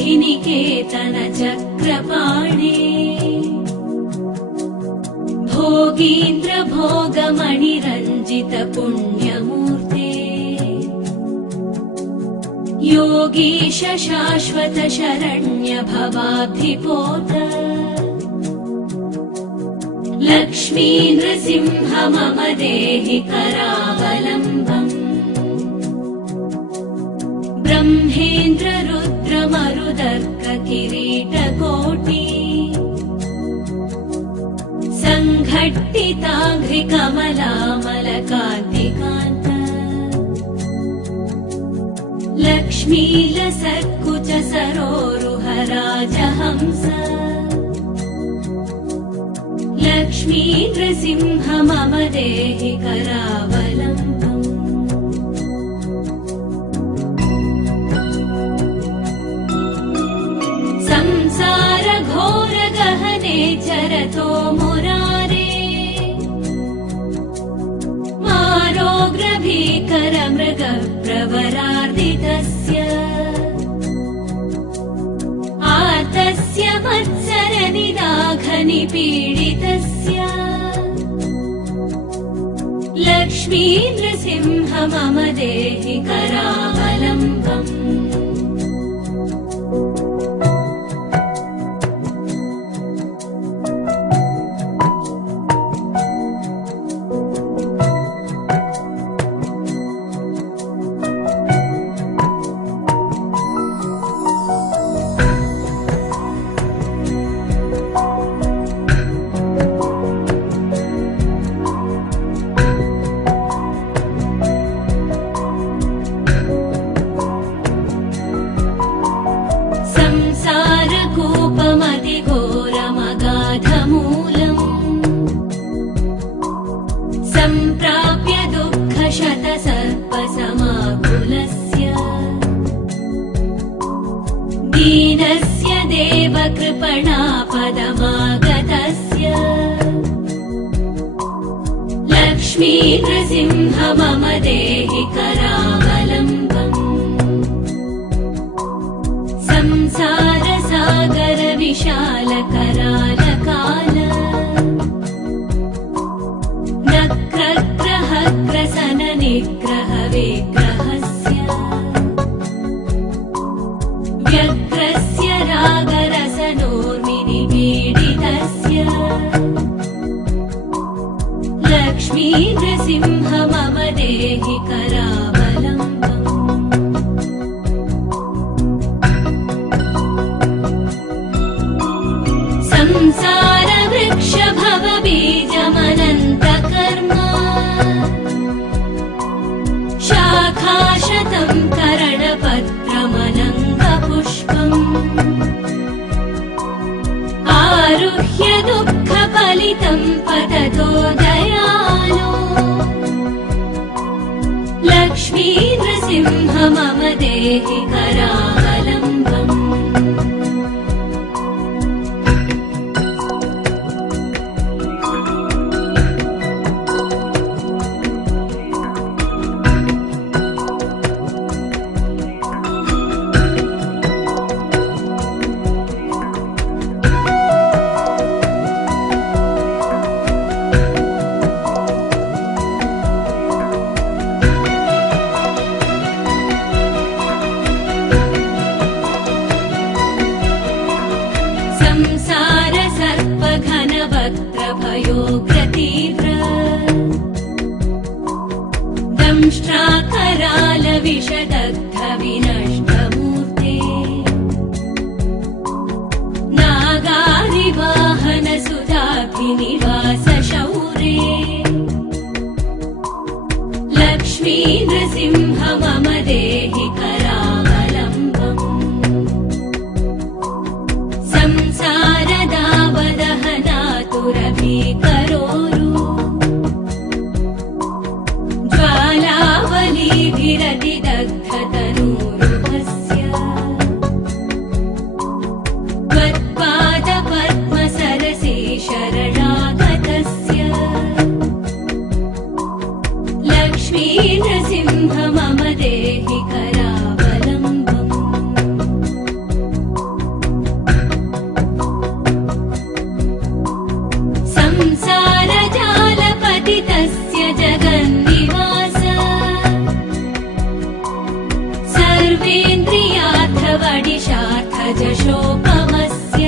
बुद्धिनिकेतन चक्रपाणे भोगीन्द्र भोगमणिरञ्जित पुण्यमूर्ते योगीश शाश्वत शरण्य भवाब्धिपोत लक्ष्मी नृसिंह मम देहि करावलम्बम् ब्रह्मेन्द्र रुद्र मरुदर्क किरीटकोटि संघट्टिताघ्रिकमलामलकान्तिकान्त लक्ष्मीलसत्कुच सरोरुहराजहंस लक्ष्मी नृसिंह मम देहि करावलम्बम् संसार घोर गहने चरतो मुरारे मारोग्र भीकर मृग प्रवरार्दितस्य आतस्य मत्सर निदाघनि पीडितस्य लक्ष्मी नृसिंह मम देहि करावलम्बम् सम्प्राप्य दुःखशतसर्पसमाकुलस्य दीनस्य देवकृपणापदमागतस्य लक्ष्मी नृसिंह मम देहि करावलम्बम् संसार सागर विशाल करालकाल नक्रग्रहग्रसन निग्रह विग्रहस्य व्यग्रस्य रागरसनोर्मिनि पीडितस्य लक्ष्मी नृसिंह मम देहि करावलम्बम् संसार वृक्ष भव बीजमनन्त कर्म शाखाशतं करणपत्रमनङ्गपुष्पम् आरुह्य दुःखफलितं पततो दयालो लक्ष्मी नृसिंह मम देहि करावलम्बम् संसार सर्पघन वक्त्र भयोग्रतीव्र दंष्ट्राकराल विषदग्ध विनष्टमूर्ते नागारिवाहन सुधाभिनिवास शौरे लक्ष्मी नृसिंह मम देहि करावलम्बम् संसारदावदहनातुरभीकरोरु ज्वालावलीभिरतिदग्धतनूरुहस्य त्वत्पादपद्मसरसि शरणागतस्य लक्ष्मी नृसिंह मम देहि करावलम्बम् अजशोपमस्य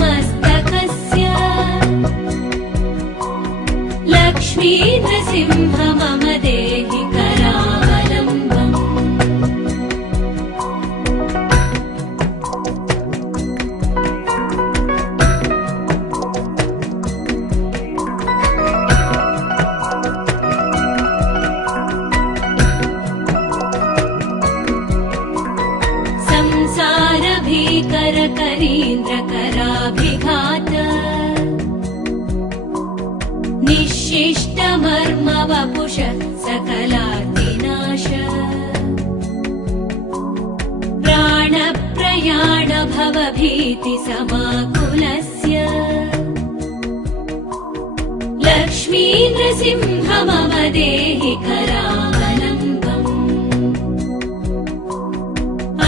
प्रोत्खण्डितप्रचुरतालुकमस्तकस्य लक्ष्मी नृसिंह मम देहि करावलम्बम् संसारभीकरकरीन्द्रकराभिघात निःशिष्टमर्मवपुष सकलार्तिनाश प्राणप्रयाण भवभीतिसमाकुलस्य लक्ष्मी नृसिंह मम देहि करावलम्बम्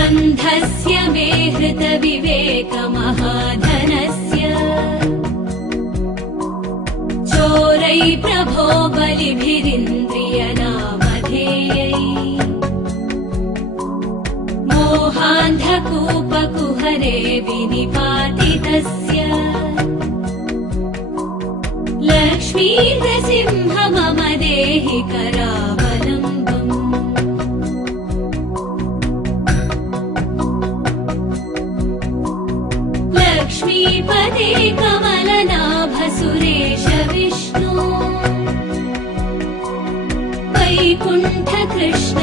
अन्धस्य मे हृतविवेकमहाधनस्य चोरै प्रभो बलिभिरिन्द्रियनामधेयै मोहान्धकूपकुहरे विनिपातितस्य लक्ष्मी नृसिंह मम देहि करावलम्बम् लक्ष्मीपते कमलनाभ सुरेश विष्णु वैकुण्ठ कृष्ण